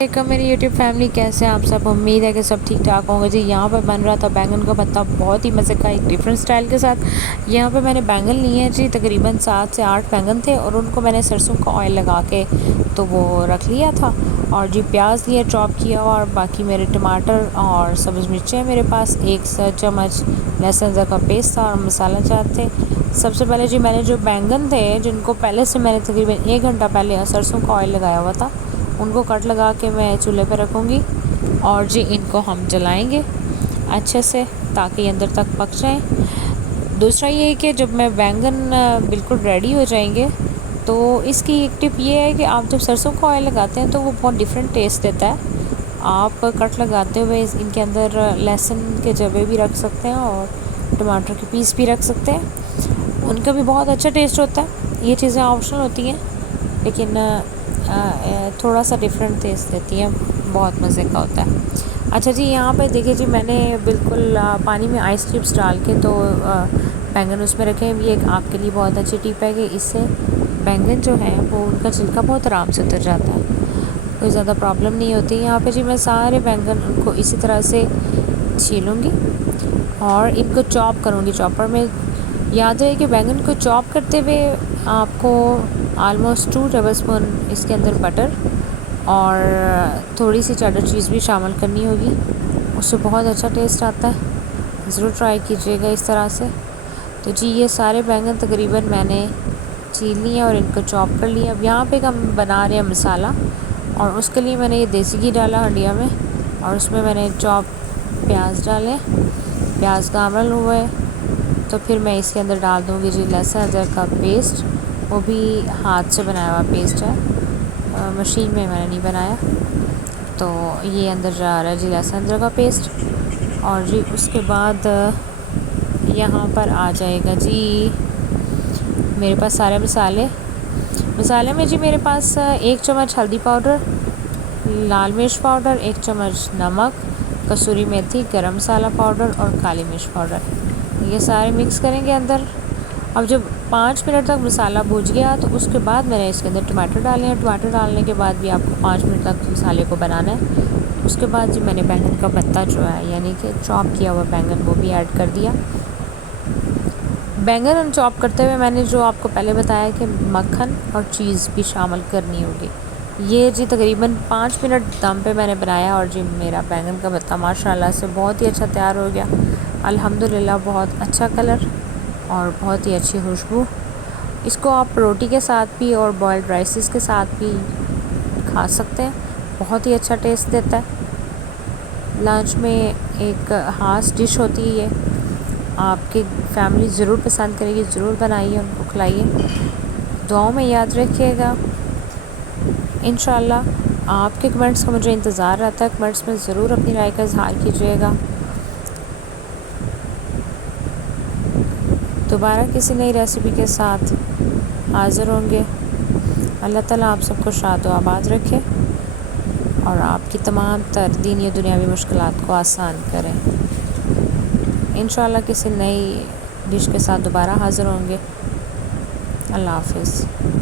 देखो मेरी YouTube family कैसे हैं आप सब। उम्मीद है कि सब ठीक ठाक होंगे जी। यहाँ पर बन रहा था बैंगन का भरता बहुत ही मज़े का, एक डिफरेंट स्टाइल के साथ। यहाँ पे मैंने बैंगन लिए हैं जी, तकरीबन 7 से 8 बैंगन थे और उनको मैंने सरसों का ऑयल लगा के तो वो रख लिया था। और जी प्याज लिया चॉप किया हुआ, और बाकी मेरे टमाटर और सब्ज़ मिर्चें मेरे पास, 1 चम्मच लहसुन अदरक का पेस्ट था और मसाला चाट थे। सबसे पहले जी मैंने जो बैंगन थे जिनको पहले से मैंने तकरीबन 1 घंटा पहले सरसों का ऑयल लगाया हुआ था, उनको कट लगा के मैं चूल्हे पर रखूँगी और जी इनको हम जलाएंगे अच्छे से ताकि अंदर तक पक जाएं। दूसरा ये है कि जब मैं बैंगन बिल्कुल रेडी हो जाएंगे तो इसकी एक टिप ये है कि आप जब सरसों का ऑयल लगाते हैं तो वो बहुत डिफरेंट टेस्ट देता है। आप कट लगाते हुए इनके अंदर लहसुन के जवे भी रख सकते हैं और टमाटर के पीस भी रख सकते हैं, उनका भी बहुत अच्छा टेस्ट होता है। ये चीज़ें ऑप्शनल होती हैं लेकिन थोड़ा सा डिफरेंट टेस्ट देती है, बहुत मज़े का होता है। अच्छा जी यहाँ पे देखिए जी, मैंने बिल्कुल पानी में आइस क्यूब्स डाल के तो बैंगन उसमें रखे हैं। ये एक आपके लिए बहुत अच्छी टिप है कि इससे बैंगन जो है वो उनका छिलका बहुत आराम से उतर जाता है, कोई ज़्यादा प्रॉब्लम नहीं होती। यहाँ पे जी मैं सारे बैंगन उनको इसी तरह से छीलूँगी और इनको चॉप करूँगी चॉपर में। याद रहे कि बैंगन को चॉप करते हुए आपको आलमोस्ट 2 टेबल स्पून इसके अंदर बटर और थोड़ी सी चेडर चीज़ भी शामिल करनी होगी, उससे बहुत अच्छा टेस्ट आता है। ज़रूर ट्राई कीजिएगा इस तरह से। तो जी ये सारे बैंगन तकरीबन मैंने छील लिए और इनको चॉप कर लिया। अब यहाँ पे हम बना रहे हैं मसाला, और उसके लिए मैंने ये देसी घी डाला हंडिया में और उसमें मैंने चॉप प्याज डाले। प्याज कामल हुए तो फिर मैं इसके अंदर डाल दूँगी जी लहसुन अदरक का पेस्ट, वो भी हाथ से बनाया हुआ पेस्ट है, मशीन में मैंने नहीं बनाया। तो ये अंदर जा रहा है जी लहसुन अदरक का पेस्ट। और जी उसके बाद यहाँ पर आ जाएगा जी मेरे पास सारे मसाले में जी मेरे पास 1 चम्मच हल्दी पाउडर, लाल मिर्च पाउडर, 1 चम्मच नमक, कसूरी मेथी, गरम मसाला पाउडर और काली मिर्च पाउडर, ये सारे मिक्स करेंगे अंदर। अब जब 5 मिनट तक मसाला भून गया तो उसके बाद मैंने इसके अंदर टमाटर डाले हैं। टमाटर डालने के बाद भी आपको 5 मिनट तक मसाले को बनाना है। उसके बाद जी मैंने बैंगन का भत्ता जो है यानी कि चॉप किया हुआ बैंगन वो भी ऐड कर दिया। बैंगन चॉप करते हुए मैंने जो आपको पहले बताया कि मक्खन और चीज़ भी शामिल करनी होगी। ये जी तकरीबन 5 मिनट दम पे मैंने बनाया और जी मेरा बैंगन का भत्ता माशाल्लाह से बहुत ही अच्छा तैयार हो गया। अल्हम्दुलिल्लाह बहुत अच्छा कलर और बहुत ही अच्छी खुशबू। इसको आप रोटी के साथ भी और बॉयल्ड राइसेस के साथ भी खा सकते हैं, बहुत ही अच्छा टेस्ट देता है। लंच में एक ख़ास डिश होती है ये, आपकी फैमिली ज़रूर पसंद करेगी, ज़रूर बनाइए, उनको खिलाइए। दुआओं में याद रखिएगा। इंशाल्लाह आपके कमेंट्स का मुझे इंतज़ार रहता है, कमेंट्स में ज़रूर अपनी राय का इजहार कीजिएगा। दोबारा किसी नई रेसिपी के साथ हाज़िर होंगे। अल्लाह ताला आप सबको शाद व आबाद रखे और आपकी तमाम तर दीनी और दुनियावी मुश्किलात को आसान करें। इंशाल्लाह किसी नई डिश के साथ दोबारा हाज़िर होंगे। अल्लाह हाफ़िज़।